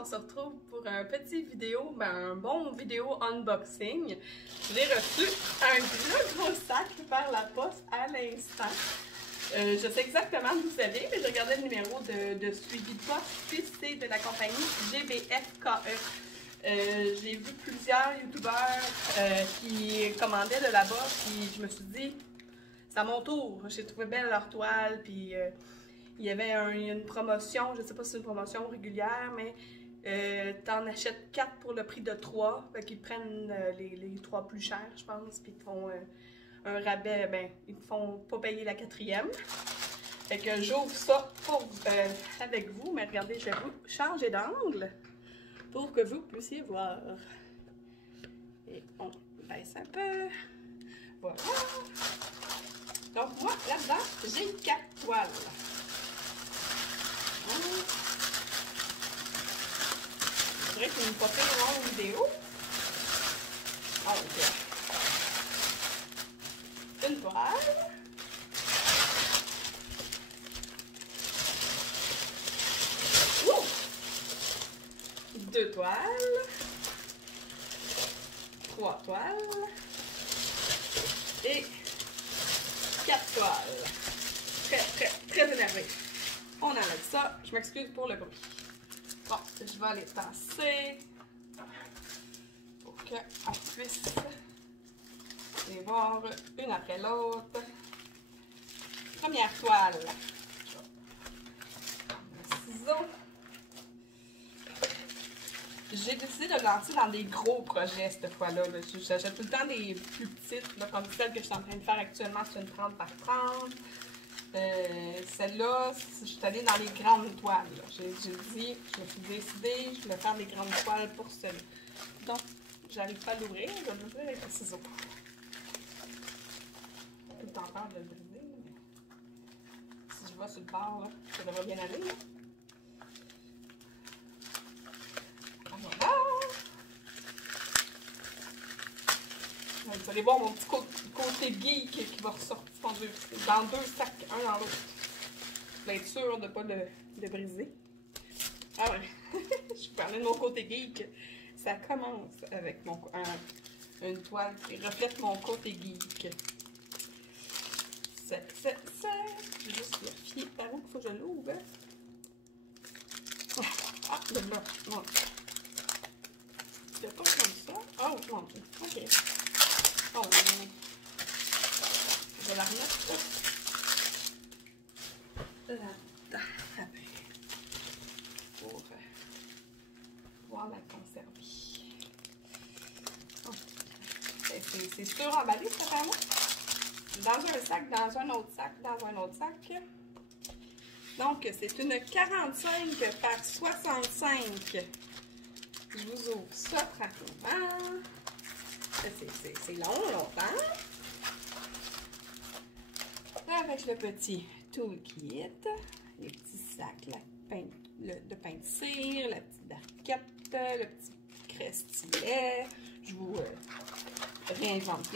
on se retrouve pour un petit vidéo, un bon vidéo unboxing. J'ai reçu un gros sac par la poste à l'instant. Je sais exactement d'où ça vient, mais je regardais le numéro de suivi de poste, puis c'est de la compagnie GBFKE. J'ai vu plusieurs youtubeurs qui commandaient de là-bas, puis je me suis dit, c'est à mon tour. J'ai trouvé belle leur toile, puis il y avait une promotion, je ne sais pas si c'est une promotion régulière, mais t'en achètes 4 pour le prix de 3. Fait qu'ils prennent les 3 plus chers, je pense, puis ils te font un rabais, ils te font pas payer la 4e. Fait que j'ouvre ça avec vous, mais regardez, je vais vous changer d'angle pour que vous puissiez voir. Et on baisse un peu. Voilà. Donc moi, là-dedans, j'ai 4 toiles. Je dirais que c'est une pas très longue vidéo. Donc, une toile. Ouh! 2 toiles. 3 toiles. Et 4 toiles. Très énervé. On enlève ça. Je m'excuse pour le bruit. Bon, je vais les tasser pour qu'on puisse les voir une après l'autre. Première toile. Le ciseau. J'ai décidé de lancer dans des gros projets cette fois-là. J'achète tout le temps des plus petites, là, comme celle que je suis en train de faire actuellement, c'est une 30 par 30. Celle-là, je suis allée dans les grandes toiles. J'ai dit, je me suis décidée, je voulais faire des grandes toiles pour celle-là. Donc, j'arrive pas à l'ouvrir, je vais l'ouvrir avec le ciseau. Tout le temps peur de le briser, mais si je vois sur le bord, là, ça devrait bien aller. Là. Vous allez voir mon petit côté geek qui va ressortir dans 2 sacs, un dans l'autre. Pour être sûr de ne pas le briser. Ah ouais, je parlais de mon côté geek. Ça commence avec une toile qui reflète mon côté geek. Je vais juste vérifier par où il faut que je l'ouvre. Ah, de là. Non. C'est pas comme ça. Oh, non. Ok. Oh, je vais la remettre là-dedans pour pouvoir la conserver. Oh. C'est suremballé, ça fait moi. Dans un sac, dans un autre sac, dans un autre sac. Donc, c'est une 45 par 65. Je vous ouvre ça tranquillement. C'est long, longtemps. Avec le petit toolkit, les petits sacs de pain de cire, la petite barquette, le petit crest-stylet. Je vous réinvente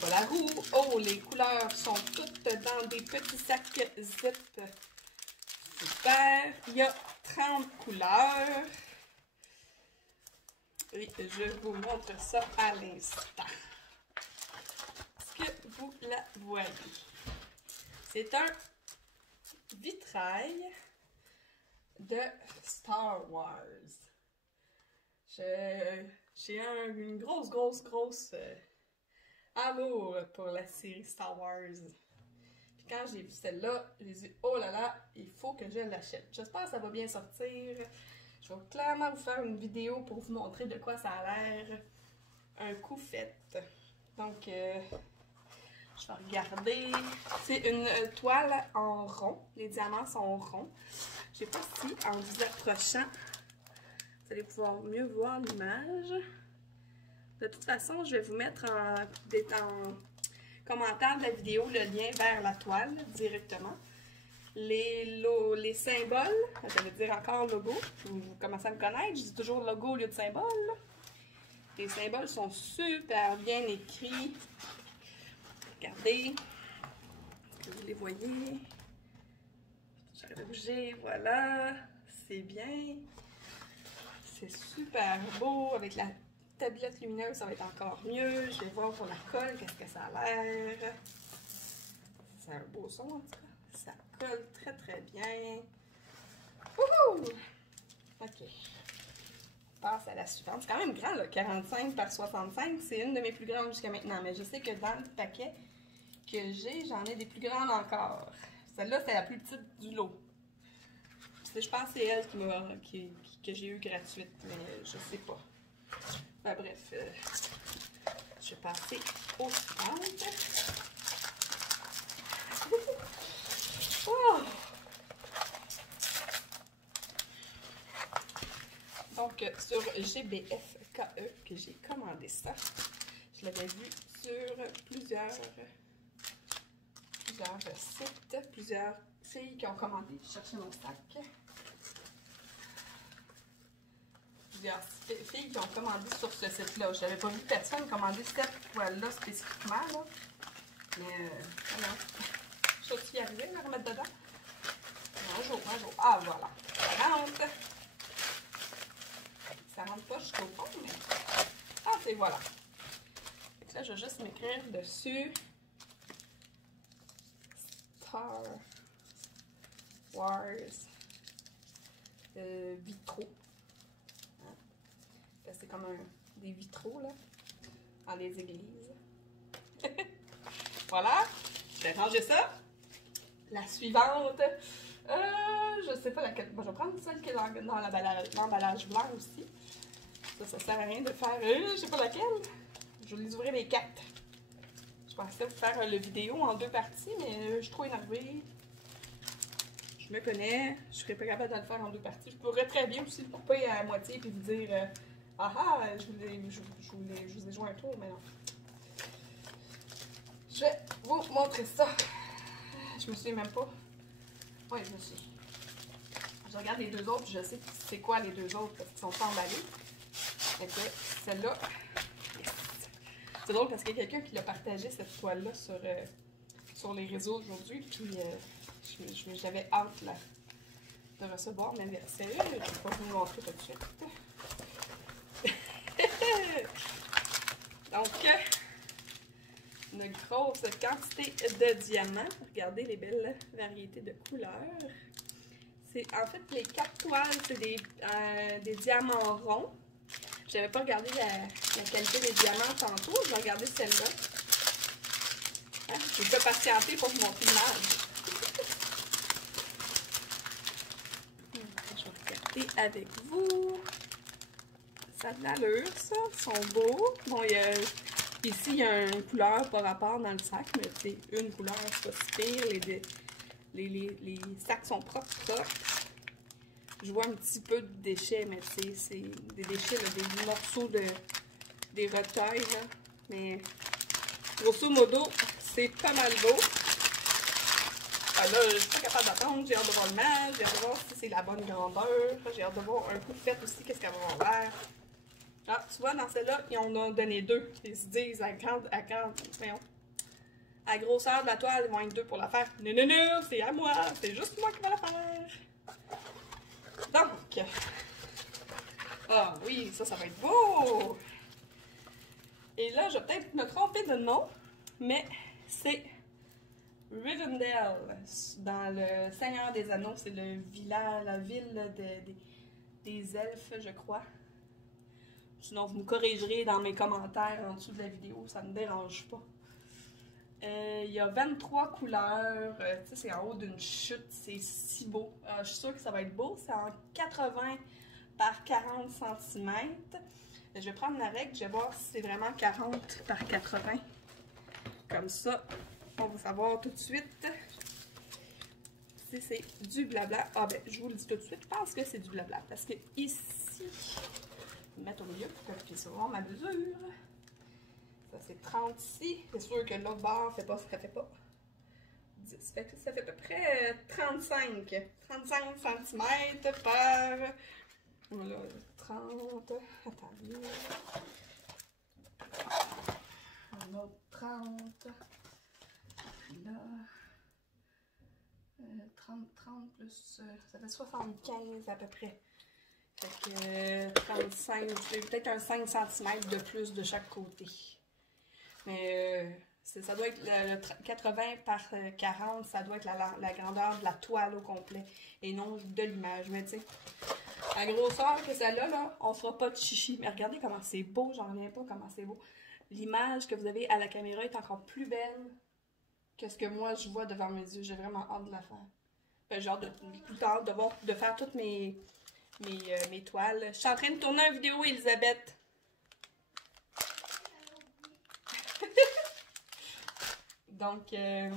pas la roue. Oh, les couleurs sont toutes dans des petits sacs zip. Super. Il y a 30 couleurs. Et je vous montre ça à l'instant. Est-ce que vous la voyez? C'est un vitrail de Star Wars. J'ai une grosse amour pour la série Star Wars. Puis quand j'ai vu celle-là, j'ai dit, oh là là, il faut que je l'achète. J'espère que ça va bien sortir. Je vais clairement vous faire une vidéo pour vous montrer de quoi ça a l'air un coup fait. Donc, je vais regarder. C'est une toile en rond. Les diamants sont ronds. Je ne sais pas si, en vous approchant, vous allez pouvoir mieux voir l'image. De toute façon, je vais vous mettre en commentaire de la vidéo le lien vers la toile directement. Les symboles, je vais dire encore logo, vous commencez à me connaître, je dis toujours logo au lieu de symbole. Les symboles sont super bien écrits. Regardez, est-ce que vous les voyez? J'arrive à bouger, voilà, c'est bien. c'est super beau. Avec la tablette lumineuse, ça va être encore mieux. Je vais voir pour la colle, qu'est-ce que ça a l'air. C'est un beau son en tout cas. Ça colle très très bien. Wouhou! Ok. On passe à la suivante. C'est quand même grand, là, 45 par 65. C'est une de mes plus grandes jusqu'à maintenant. Mais je sais que dans le paquet que j'ai, j'en ai des plus grandes encore. Celle-là, c'est la plus petite du lot. Je pense que c'est elle que j'ai eu gratuite, mais je sais pas. Ben, bref, je vais passer aux suivantes. Oh! Donc, sur GBFKE, que j'ai commandé ça. Je l'avais vu sur plusieurs sites, plusieurs filles qui ont commandé. Je cherchais mon sac. Plusieurs filles qui ont commandé sur ce site-là. Je n'avais pas vu personne commander cette toile-là spécifiquement, là. Mais, voilà. Je suis arrivée à la remettre dedans. Un jour. Ah, voilà. Ça rentre. Ça rentre pas jusqu'au fond, mais... Ah, c'est voilà. Donc là, je vais juste m'écrire dessus. Star Wars vitraux. Hein? C'est comme des vitraux, là, dans les églises. Voilà. Je vais ranger ça. La suivante, je sais pas laquelle. Bon, je vais prendre celle qui est dans l'emballage blanc aussi. Ça sert à rien de faire, je sais pas laquelle. Je vais les ouvrir les 4. Je pensais vous faire le vidéo en 2 parties, mais je suis trop énervée. Je me connais, je serais pas capable de le faire en 2 parties. Je pourrais très bien aussi le couper à moitié et vous dire je vous ai joué un tour, mais non. Je vais vous montrer ça. Je me souviens même pas. Oui, je me suis. Je regarde les 2 autres, je sais c'est quoi les 2 autres parce qu'ils sont pas emballés. Et que celle-là, c'est drôle parce qu'il y a quelqu'un qui l'a partagé cette toile-là sur les réseaux aujourd'hui. Puis j'avais hâte là, de recevoir, mais sérieux, je ne vais pas vous montrer tout de suite. Donc, une grosse quantité de diamants. Regardez les belles variétés de couleurs. En fait, les 4 toiles, c'est des diamants ronds. Je n'avais pas regardé la qualité des diamants tantôt. Je vais regarder celle-là. Hein? Je vais patienter pour vous montrer l'image. Je vais regarder avec vous. Ça a de l'allure, ça. Ils sont beaux. Bon, ici, il y a une couleur par rapport dans le sac, mais c'est une couleur, c'est pas si pire. Les sacs sont propres. Je vois un petit peu de déchets, mais c'est des déchets, là, des morceaux des retails, là. Mais grosso modo, c'est pas mal beau. Ah là, je suis pas capable d'attendre, j'ai hâte de voir le match, j'ai hâte de voir si c'est la bonne grandeur, j'ai hâte de voir un coup de fête aussi, qu'est-ce qu'elle va avoir l'air. Ah, tu vois, dans celle-là, ils en ont donné 2. Ils se disent à la grosseur de la toile, ils vont être 2 pour la faire. Non, c'est à moi, c'est juste moi qui vais la faire. Donc, ah oui, ça va être beau! Et là, je vais peut-être me tromper de nom, mais c'est Rivendell, dans le Seigneur des Anneaux. C'est le village, la ville des elfes, je crois. Sinon, vous me corrigerez dans mes commentaires en dessous de la vidéo, ça ne me dérange pas. Il y a 23 couleurs, tu sais, c'est en haut d'une chute, c'est si beau. Je suis sûre que ça va être beau, c'est en 80 par 40 cm. Je vais prendre la règle, je vais voir si c'est vraiment 40 par 80. Comme ça, on va savoir tout de suite si c'est du blabla. Ah ben, je vous le dis tout de suite, je pense que c'est du blabla. Parce que ici, je vais mettre au milieu pour que c'est vraiment ma mesure. Ça, c'est 30 ici. C'est sûr que l'autre barre ça fait pas 10. Ça fait à peu près 35 cm par... Voilà, 30... Attendez. Un autre 30. Là... 30 plus... ça fait 75 à peu près. Fait que 35, j'ai peut-être un 5 cm de plus de chaque côté. Mais ça doit être le 80 par 40, ça doit être la grandeur de la toile au complet et non de l'image. Mais tu sais, la grosseur que ça a là, on fera pas de chichi. Mais regardez comment c'est beau, j'en reviens pas comment c'est beau. L'image que vous avez à la caméra est encore plus belle que ce que moi je vois devant mes yeux. J'ai vraiment hâte de la faire. Fait, genre plus tard de faire toutes mes toiles. Je suis en train de tourner une vidéo, Elisabeth. Donc, c'est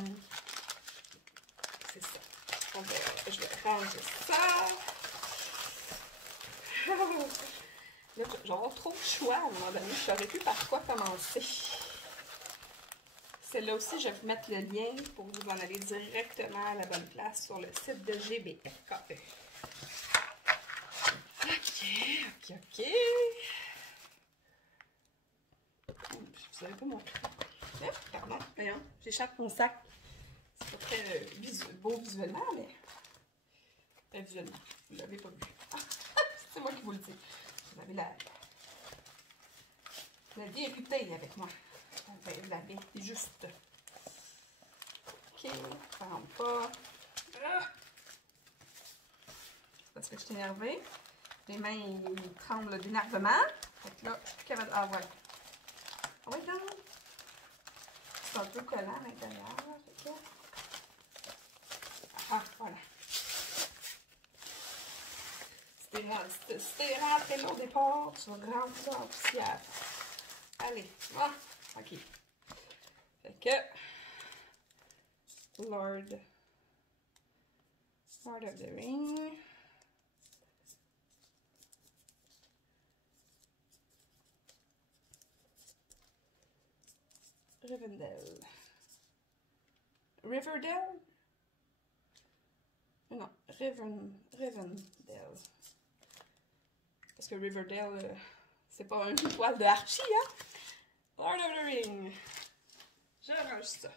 ça. Donc, je vais ranger ça. Là, je vais avoir trop de choix à un moment donné. Je saurais plus par quoi commencer. Celle-là aussi, je vais vous mettre le lien pour vous en aller directement à la bonne place sur le site de GBFKE. Ok. Vous savez pas mon pardon, voyons, j'échappe mon sac. C'est pas très beau visuellement, mais visuellement, vous l'avez pas vu. C'est moi qui vous le dis. Vous avez la vérité avec moi. Vous l'avez juste. Ok, ça rentre pas. C'est parce que je suis énervée. Les mains ils tremblent d'énervement. Fait que là, je suis plus capable. Ah, voilà. Ah, oui, donc. C'est un peu collant à l'intérieur. Ah, voilà. C'était rentré là au départ, tu vas rentrer ça en poussière. Allez, ah, ok. Fait que, Lord of the Ring. Riverdale? Non, Rivendell. Parce que Riverdale, c'est pas une toile de Archie, hein? Lord of the Ring. Je range ça.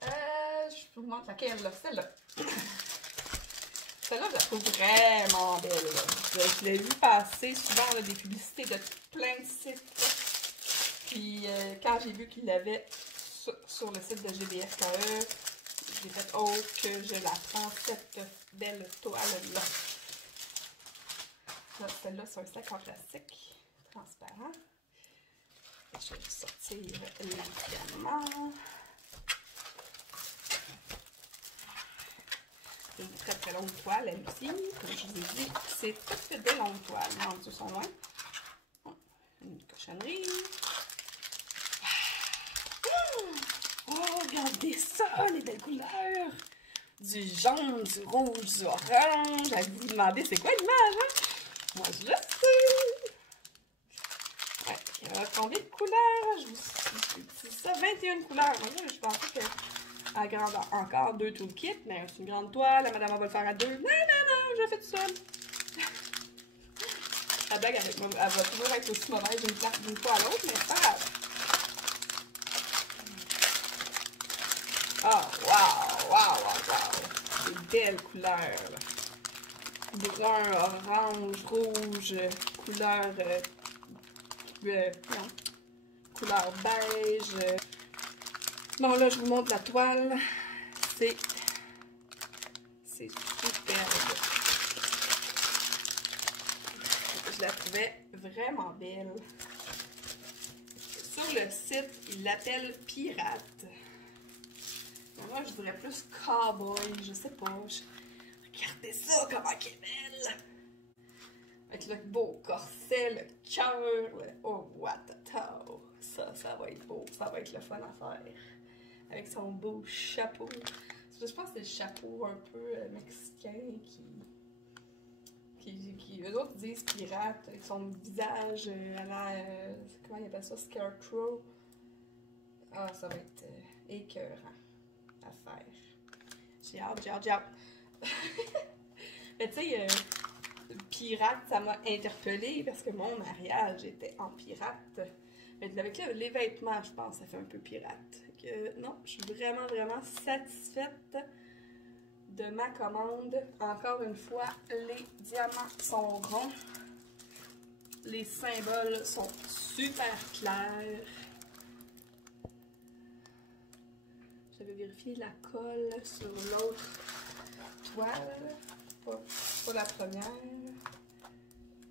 Je vous montre laquelle, là. Celle-là. Celle-là, je la trouve vraiment belle. Là. Je l'ai vu passer souvent là, des publicités de plein de sites. Puis quand j'ai vu qu'il l'avait sur le site de GBFKE, j'ai fait oh que je la prends cette belle toile-là. Celle-là, c'est un sac en plastique transparent. Et je vais sortir l'élément. C'est une très très longue toile, elle aussi. Comme je vous ai dit, c'est toutes des longues toiles. Mon Dieu, sont loin. Une cochonnerie. Oh, regardez ça, les belles couleurs! Du jaune, du rouge, du orange. Allez vous demander c'est quoi l'image, hein? Moi, je le sais! Ouais, il y a combien de couleurs? Je vous dis ça, 21 couleurs. Moi, je pensais que à grandeur encore 2 toolkits, mais c'est une grande toile, la madame va le faire à 2. Non, je l'ai fait tout seul. La blague avec moi, elle va toujours être aussi mauvaise d'une fois à l'autre, mais c'est pas grave. Oh, wow! Des belles couleurs. Brun, orange, rouge, couleur couleur beige. Bon, là, je vous montre la toile. C'est superbe. Je la trouvais vraiment belle. Sur le site, ils l'appellent pirate. Moi, je dirais plus cowboy, je sais pas. Regardez ça, comment elle est belle! Avec le beau corset, le cœur, oh, watata! Ça va être beau, ça va être le fun à faire. Avec son beau chapeau. Je pense que c'est le chapeau un peu mexicain qui eux autres disent pirate, avec son visage à la. Comment ils appellent ça? Scarecrow. Ah, ça va être écœurant à faire. J'ai hâte. Mais tu sais, pirate, ça m'a interpellée parce que mon mariage était en pirate. Mais avec les vêtements, je pense, ça fait un peu pirate. Que, non, je suis vraiment satisfaite de ma commande. Encore une fois, les diamants sont ronds. Les symboles sont super clairs. Je vais vérifier la colle sur l'autre toile. Pas la première.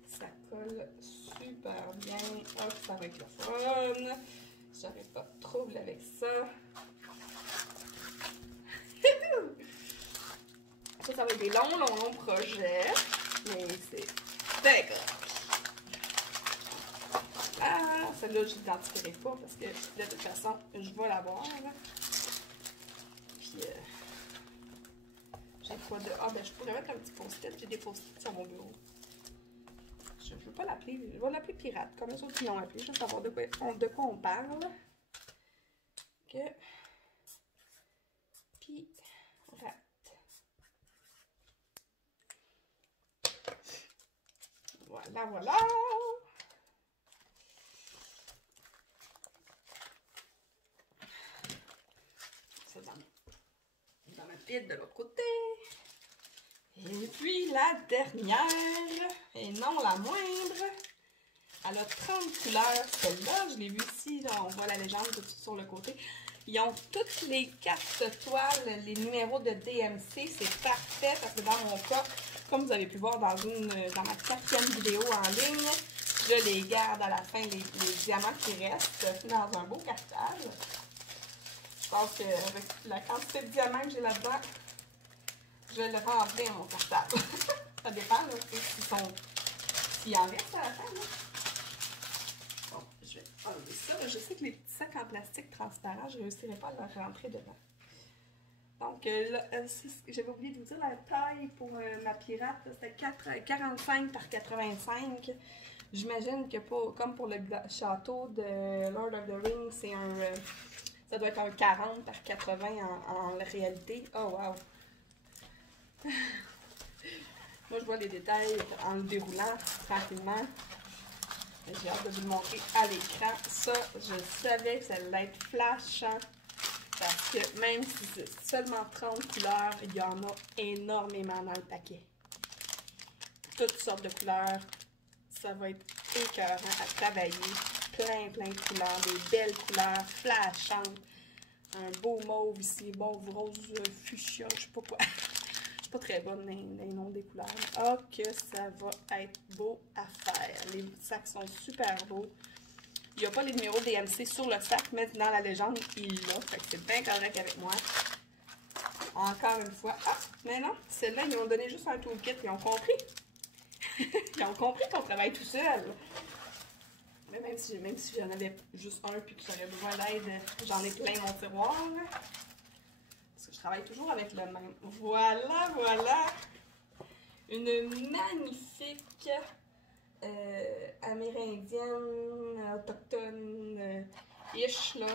Ça colle super bien. Hop, ça va être le fun. J'arrive pas de trouble avec ça. Ça va être des longs projets. Mais c'est très grave. Ah, celle-là, je l'identifierai pas parce que de toute façon, je vais l'avoir. Puis, j'ai quoi de. Ah, ben, je pourrais mettre un petit post-it. J'ai des post-it sur mon bureau. Je ne veux pas l'appeler. Je vais l'appeler pirate, comme les autres qui l'ont appelé, juste savoir de quoi on parle. Ok. Pirate. Voilà, voilà. Ça dans ma pile de l'autre côté. Et puis la dernière, et non la moindre, elle a 30 couleurs. Celle-là, je l'ai vue ici, là, on voit la légende tout sur le côté. Ils ont toutes les cartes toiles, les numéros de DMC, c'est parfait parce que dans mon cas, comme vous avez pu voir dans ma 4e vidéo en ligne, je les garde à la fin, les diamants qui restent dans un beau cartable. Je pense qu'avec la quantité de diamants que j'ai là-dedans, je vais le remplir mon cartable. Ça dépend s'il en reste à la fin. Là. Bon, je vais enlever ça. Je sais que les petits sacs en plastique transparent, je ne réussirai pas à le rentrer dedans. Donc, j'avais oublié de vous dire la taille pour ma pirate, c'était 45 par 85. J'imagine que comme pour le château de Lord of the Rings, c'est ça doit être un 40 par 80 en réalité. Oh wow! Moi, je vois les détails en le déroulant tranquillement. J'ai hâte de vous le montrer à l'écran. Ça, je savais que ça allait être flashant. Parce que même si c'est seulement 30 couleurs, il y en a énormément dans le paquet. Toutes sortes de couleurs. Ça va être écœurant à travailler. Plein de couleurs. Des belles couleurs flashantes. Un beau mauve ici. Mauve rose fuchsia. Je sais pas quoi. Je suis pas très bonne dans les noms des couleurs. Oh, que ça va être beau à faire. Les sacs sont super beaux. Il n'y a pas les numéros DMC sur le sac, mais dans la légende, il l'a. Fait que c'est bien correct avec moi. Encore une fois. Ah, mais non, celle-là, ils m'ont donné juste un toolkit. Ils ont compris. Ils ont compris qu'on travaille tout seul. Mais même si j'en avais juste un puis que j'aurais besoin d'aide, j'en ai plein mon tiroir. Parce que je travaille toujours avec le même. Voilà, voilà. Une magnifique amérindienne, autochtone, ish, là.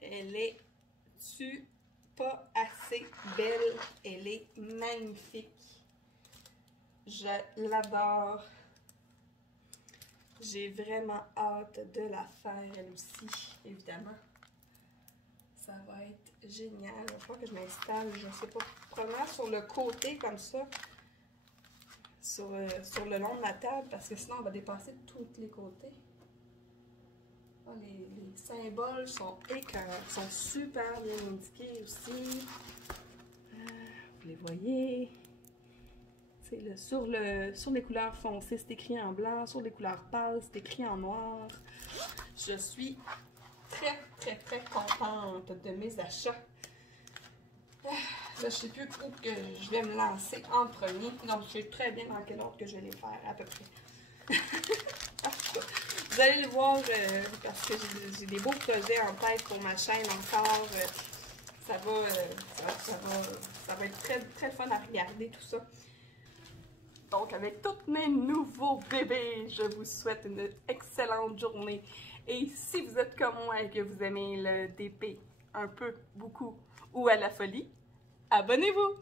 Elle est-tu pas assez belle? Elle est magnifique. Je l'adore. J'ai vraiment hâte de la faire, elle aussi, évidemment. Ça va être génial. Il va falloir que je m'installe, je sais pas, probablement sur le côté comme ça. Sur le long de ma table, parce que sinon on va dépasser de tous les côtés. Oh, les symboles sont écœurants, sont super bien indiqués aussi. Vous les voyez. Sur les couleurs foncées, c'est écrit en blanc. Sur les couleurs pâles, c'est écrit en noir. Je suis très contente de mes achats. Là, je ne sais plus où que je vais me lancer en premier. Donc, je sais très bien dans quel ordre que je vais les faire, à peu près. Vous allez le voir, parce que j'ai des beaux projets en tête pour ma chaîne encore. Ça va être très fun à regarder tout ça. Donc, avec tous mes nouveaux bébés, je vous souhaite une excellente journée. Et si vous êtes comme moi et que vous aimez le DP un peu, beaucoup ou à la folie, abonnez-vous!